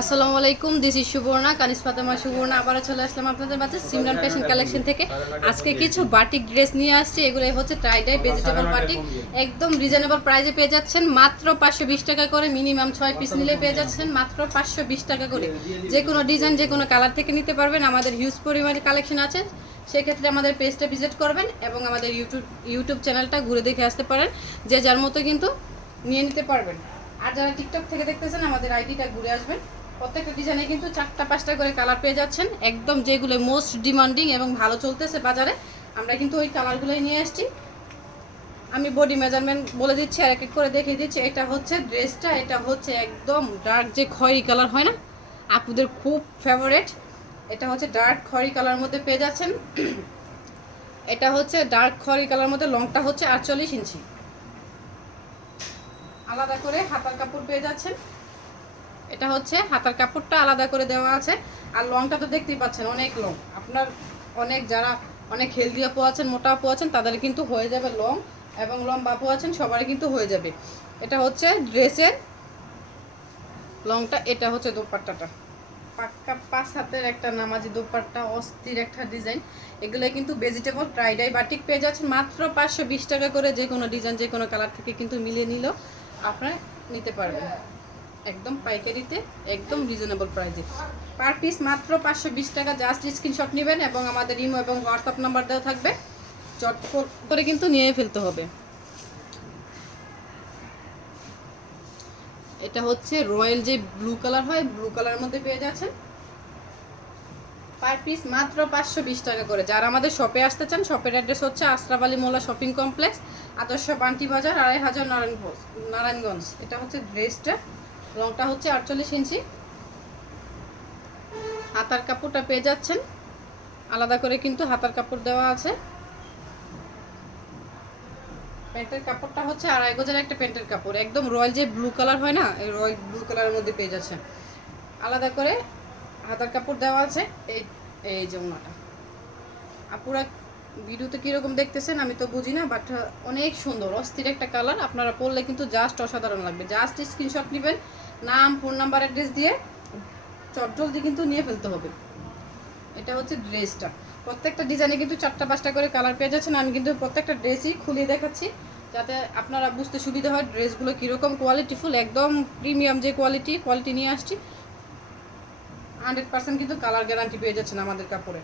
আসসালামু আলাইকুম, this is Suborna, Kanis Fatema Suborna. আবারও চলে আসলাম আপনাদের মাঝে সিমরান ফ্যাশন কালেকশন থেকে। আজকে কিছু বাটিক ড্রেস নিয়ে আসছি। এগুলো হচ্ছে টাই ডাই ভেজিটেবল বাটিক, একদম রিজনেবল প্রাইসে পেয়ে যাচ্ছেন মাত্র 520 টাকা করে। মিনিমাম 6 পিস নিলে পেয়ে যাচ্ছেন মাত্র 520 টাকা করে। যে কোনো ডিজাইন, যে কোনো কালার থেকে নিতে পারবেন। আমাদের হিউজ পরিমাণে কালেকশন আছে, সেক্ষেত্রে আমাদের পেজটা ভিজিট করবেন এবং আমাদের ইউটিউব চ্যানেলটা ঘুরে দেখে আসতে পারেন। যে যার মতো কিন্তু নিয়ে নিতে পারবেন। আর যারা টিকটক থেকে দেখতেছেন, আমাদের আইডিটা ঘুরে আসবেন। প্রত্যেকটা ডিজাইনে কিন্তু 4টা 5টা করে কালার পেয়ে যাচ্ছেন, একদম যেগুলো মোস্ট ডিমান্ডিং এবং ভালো চলতেছে বাজারে, আমরা কিন্তু ওই কালারগুলোই নিয়ে আসছি। আমি বডি মেজারমেন্ট বলে দিচ্ছি আর এক এক করে দেখিয়ে দিচ্ছি। এটা হচ্ছে ড্রেসটা, এটা হচ্ছে একদম ডার্ক যে খয়েরি কালার হয় না, আপুদের খুব ফেভারেট। এটা হচ্ছে ডার্ক খয়েরি কালার মধ্যে পেয়ে যাচ্ছেন। এটা হচ্ছে ডার্ক খয়েরি কালার মধ্যে, লংটা হচ্ছে 48 ইঞ্চি। আলাদা করে হাতার কাপড় পেয়ে যাচ্ছেন। এটা হচ্ছে হাতার কাপড়টা আলাদা করে দেওয়া আছে। আর লংটা তো দেখতেই পাচ্ছেন, অনেক লং। আপনার অনেক যারা অনেক হেলদি আপু আছেন, মোটা আপু আছেন, তাদের কিন্তু হয়ে যাবে লং, এবং লম্বা আপু আছেন সবারই কিন্তু হয়ে যাবে। এটা হচ্ছে ড্রেসের লংটা। এটা হচ্ছে দোপাট্টাটা, পাক্কা 5 হাতের একটা নামাজি দোপাট্টা, অস্থির একটা ডিজাইন। এগুলো কিন্তু ভেজিটেবল ট্রাইডাই বাটিক পেয়ে যাচ্ছেন মাত্র 520 টাকা করে। যে কোনো ডিজাইন, যে কোনো কালার থেকে কিন্তু মিলিয়ে নিলেও আপনারা নিতে পারবেন একদম পাইকারিতে, একদম রিজনেবল প্রাইসে। পার পিস মাত্র 520 টাকা। জাস্ট স্ক্রিনশট নেবেন এবং আমাদের ইমো এবং হোয়াটসঅ্যাপ নাম্বার দেওয়া থাকবে, চট করে কিন্তু নিয়ে ফেলতে হবে। এটা হচ্ছে রয়্যাল যে ব্লু কালার হয়, ব্লু কালারের মধ্যে পেয়ে যাচ্ছেন পার পিস মাত্র 520 টাকা করে। যারা আমাদের শপে আসতে চান, শপের অ্যাড্রেস হচ্ছে আশরাফ আলী মোল্লা শপিং কমপ্লেক্স, আদর্শ বান্টি বাজার, 2500 নারায়ণগঞ্জ। এটা হচ্ছে ড্রেসটা, রংটা হচ্ছে 48 ইঞ্চি। হাতার কাপড়টা পেয়ে যাচ্ছেন আলাদা করে, কিন্তু হাতার কাপড় দেওয়া আছে। প্যান্টের কাপড়টা হচ্ছে 2.5 গজের একটা প্যান্টের কাপড়, একদম রয়্যাল যে ব্লু কালার হয় না, এই রয়্যাল ব্লু কালারের মধ্যে পেয়ে যাচ্ছে। আলাদা করে হাতার কাপড় দেওয়া আছে। এই এই যে ওনাটা, আপুরা ভিডিওতে কীরকম দেখতেছেন আমি তো বুঝি না, বাট অনেক সুন্দর, অস্থির একটা কালার। আপনারা পরলে কিন্তু জাস্ট অসাধারণ লাগবে। জাস্ট স্ক্রিনশট নেবেন, নাম, ফোন নাম্বার, অ্যাড্রেস দিয়ে চটজলদি কিন্তু নিয়ে ফেলতে হবে। এটা হচ্ছে ড্রেসটা। প্রত্যেকটা ডিজাইনে কিন্তু 4টা 5টা করে কালার পেয়ে যাচ্ছেন। আমি কিন্তু প্রত্যেকটা ড্রেসই খুলে দেখাচ্ছি যাতে আপনারা বুঝতে সুবিধা হয় ড্রেসগুলো কীরকম কোয়ালিটিফুল, একদম প্রিমিয়াম যে কোয়ালিটি নিয়ে আসছি। 100% কিন্তু কালার গ্যারান্টি পেয়ে যাচ্ছেন আমাদের কাপড়ে।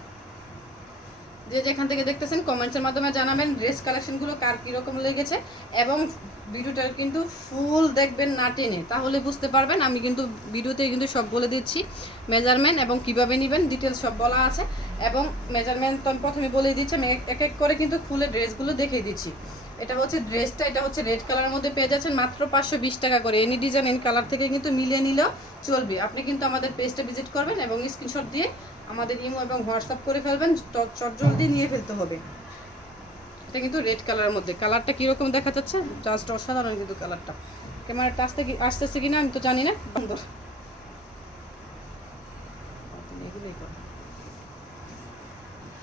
যে যেখান থেকে দেখতেছেন কমেন্টসের মাধ্যমে জানাবেন ড্রেস কালেকশনগুলো কার কীরকম লেগেছে, এবং ভিডিওটা কিন্তু ফুল দেখবেন না টেনে, তাহলে বুঝতে পারবেন। আমি কিন্তু ভিডিওতে কিন্তু সব বলে দিচ্ছি, মেজারমেন্ট এবং কিভাবে নেবেন ডিটেলস সব বলা আছে। এবং মেজারমেন্ট তো আমি প্রথমে বলেই দিচ্ছি, আমি এক এক করে কিন্তু খুলে ড্রেসগুলো দেখিয়ে দিচ্ছি। এটা হচ্ছে ড্রেসটা, এটা হচ্ছে রেড কালারের মধ্যে পেয়ে যাচ্ছেন মাত্র 520 টাকা করে। এনি ডিজাইন, এনি কালার থেকে কিন্তু মিলিয়ে নিলেও চলবে। আপনি কিন্তু আমাদের পেজটা ভিজিট করবেন এবং স্ক্রিনশট দিয়ে আমাদের ইমো এবং হোয়াটসঅ্যাপ করে ফেলবেন, চটজলদি নিয়ে ফেলতে হবে। এটা কিন্তু রেড কালারের মধ্যে, কালারটা কীরকম দেখা যাচ্ছে, জাস্ট অসাধারণ কিন্তু কালারটা। ক্যামেরাটা আসতেছে কিনা আমি তো জানি না, সুন্দর।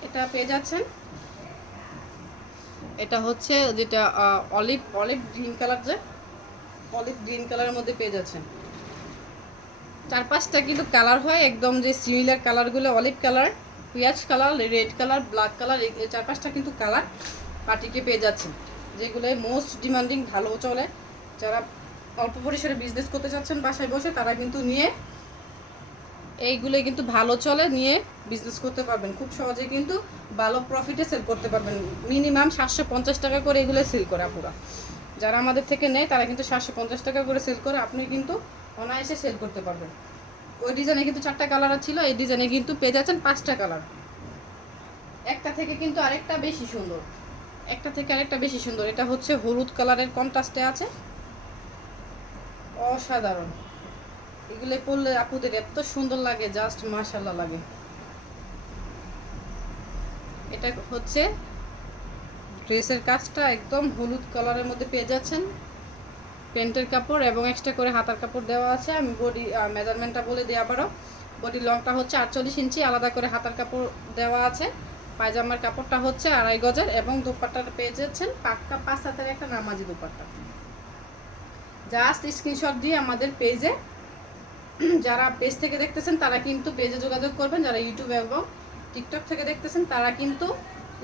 এটা পেয়ে যাচ্ছেন, এটা হচ্ছে যেটা অলিভ গ্রিন কালার, যে অলিভ গ্রিন কালারের মধ্যে পেয়ে যাচ্ছেন। 4-5টা কিন্তু কালার হয়, একদম যে সিমিলার কালারগুলো, অলিভ কালার, পেঁয়াজ colour, red colour, black colour, এই 4-5টা কিন্তু কালার পার্টিকে পেয়ে যাচ্ছেন, যেগুলো মোস্ট ডিমান্ডিং, ভালো চলে। যারা অল্প পরিসরে বিজনেস করতে চাচ্ছেন বাসায় বসে, তারা কিন্তু নিয়ে এইগুলো কিন্তু ভালো চলে, নিয়ে বিজনেস করতে পারবেন খুব সহজে, কিন্তু ভালো প্রফিটে সেল করতে পারবেন। মিনিমাম 750 টাকা করে এগুলো সেল করে আপুরা। যারা আমাদের থেকে নেয় তারা কিন্তু 750 টাকা করে সেল করে, আপনি কিন্তু অনায়াসে সেল করতে পারবেন। ওই ডিজাইনে কিন্তু 4টা কালার ছিল, এই ডিজাইনে কিন্তু পেয়ে যাচ্ছেন 5টা কালার। একটা থেকে কিন্তু আরেকটা বেশি সুন্দর, একটা থেকে আরেকটা বেশি সুন্দর। এটা হচ্ছে হলুদ কালারের কন্ট্রাস্টে আছে, অসাধারণ। এগুলো পরলে আপুদের এত সুন্দর লাগে, জাস্ট মাশাআল্লাহ লাগে। এটা হচ্ছে ড্রেসের কাজটা একদম হলুদ কালারের মধ্যে পেয়ে যাচ্ছেন। প্যান্টের কাপড় এবং এক্সট্রা করে হাতার কাপড় দেওয়া আছে। আমি বডি মেজারমেন্টটা বলে দিই আবারও। বডি লংটা হচ্ছে 48 ইঞ্চি, আলাদা করে হাতার কাপড় দেওয়া আছে। পায়জামার কাপড়টা হচ্ছে 2.5 গজের, এবং দোপাট্টাটা পেয়ে যাচ্ছেন পাক্কা 5 হাতের একটা নামাজি দোপাট্টা। জাস্ট স্ক্রিনশট দিয়ে আমাদের পেজে যারা পেজ থেকে দেখতেছেন তারা কিন্তু পেজে যোগাযোগ করবেন, যারা ইউটিউব এবং টিকটক থেকে দেখতেছেন তারা কিন্তু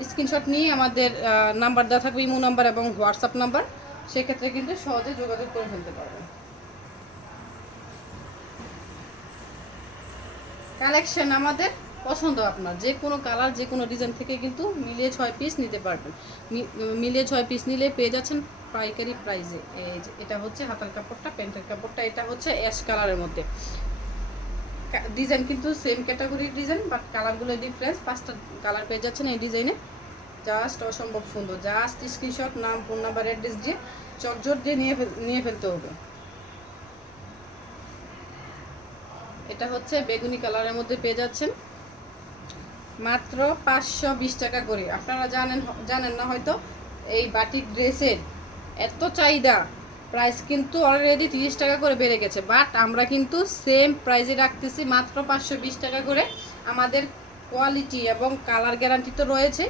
স্ক্রিনশট নিয়ে আমাদের নাম্বার দেওয়া থাকবে, ইমো নাম্বার এবং হোয়াটসঅ্যাপ নাম্বার, সেক্ষেত্রে কিন্তু সহজে যোগাযোগ করে ফেলতে পারবেন। কালেকশন আমাদের পছন্দ, আপনার যে কোনো কালার যে কোনো ডিজাইন থেকে কিন্তু মিলিয়ে 6 পিস নিতে পারবেন। মিলিয়ে 6 পিস নিলে পেয়ে যাচ্ছেন পাইকারি প্রাইসে। এই যে এটা হচ্ছে হাতার কাপড়টা, প্যান্টের কাপড়টা, এটা হচ্ছে অ্যাশ কালারের মধ্যে। ডিজাইন কিন্তু সেম ক্যাটাগরির ডিজাইন, বাট কালারগুলো ডিফারেন্স। 5টা কালার পেয়ে যাচ্ছেন এই ডিজাইনে। জাস্ট অসম্ভব সুন্দর। জাস্ট স্ক্রিনশট, নাম, ফোন নাম্বার, অ্যাড্রেস দিয়ে চটজট দিয়ে নিয়ে ফেলতে হবে। এটা হচ্ছে বেগুনি কালারের মধ্যে পেয়ে যাচ্ছেন মাত্র 520 টাকা করে। আপনারা জানেন না হয়তো এই বাটিক ড্রেসের এত চাহিদা, প্রাইস কিন্তু অলরেডি 30 টাকা করে বেড়ে গেছে, বাট আমরা কিন্তু সেম প্রাইসে রাখতেছি মাত্র 520 টাকা করে। আমাদের কোয়ালিটি এবং কালার গ্যারান্টি তো রয়েছে।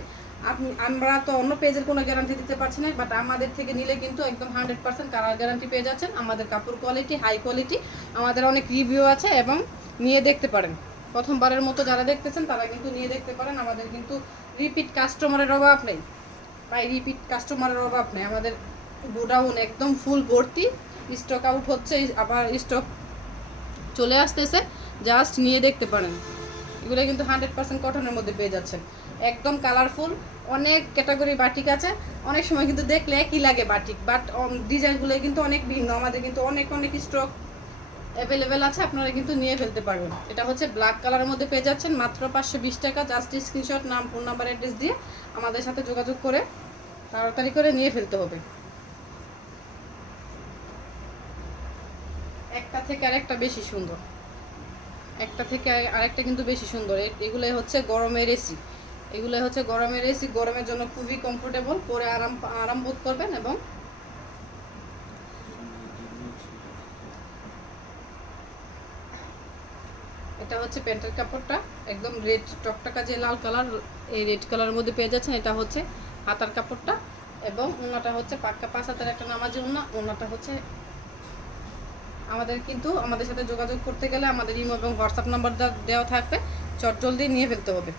আমরা তো অন্য পেজের কোনো গ্যারান্টি দিতে পারছি না, বাট আমাদের থেকে নিলে কিন্তু একদম 100% কালার গ্যারান্টি পেয়ে যাচ্ছেন। আমাদের কাপড় কোয়ালিটি হাই কোয়ালিটি, আমাদের অনেক রিভিউ আছে এবং নিয়ে দেখতে পারেন। প্রথমবারের মতো যারা দেখতেছেন তারা কিন্তু নিয়ে দেখতে পারেন। আমাদের কিন্তু রিপিট কাস্টমারের অভাব নেই ভাই, রিপিট কাস্টমারের অভাব নেই। আমাদের গোডাউন একদম ফুল ভর্তি, স্টক আউট হচ্ছে, আবার স্টক চলে আসতেছে, জাস্ট নিয়ে দেখতে পারেন। এগুলো কিন্তু 100% কটনের মধ্যে পেয়ে যাচ্ছেন, একদম কালারফুল। অনেক ক্যাটাগরি বাটিক আছে, অনেক সময় কিন্তু দেখলে একই লাগে বাটিক, বাট ডিজাইনগুলো কিন্তু অনেক ভিন্ন। আমাদের কিন্তু অনেক স্টক অ্যাভেলেবেল আছে, আপনারা কিন্তু নিয়ে ফেলতে পারবেন। এটা হচ্ছে ব্ল্যাক কালারের মধ্যে পেয়ে যাচ্ছেন মাত্র 520 টাকা। জাস্ট স্ক্রিনশট, নাম, ফোন নাম্বার, অ্যাড্রেস দিয়ে আমাদের সাথে যোগাযোগ করে তাড়াতাড়ি করে নিয়ে ফেলতে হবে। একটা থেকে আরেকটা বেশি সুন্দর, একটা থেকে আরেকটা কিন্তু বেশি সুন্দর। এগুলোই হচ্ছে গরমের এসি, এগুলোই হচ্ছে গরমের এসি। গরমের জন্য খুবই কমফোর্টেবল, পরে আরাম বোধ করবেন। এবং এটা হচ্ছে প্যান্টের কাপড়টা, একদম রেড টকটকা যে লাল কালার, এই রেড কালারের মধ্যে পেয়ে যাচ্ছেন। এটা হচ্ছে হাতার কাপড়টা, এবং ওনাটা হচ্ছে পাক্কা 5 হাতের একটা নামাজি ওনাটা হচ্ছে। আমাদের সাথে যোগাযোগ করতে গেলে আমাদের ইমো এবং হোয়াটসঅ্যাপ নাম্বার দেওয়া থাকবে, চট জলদি নিয়ে ফেলতে হবে।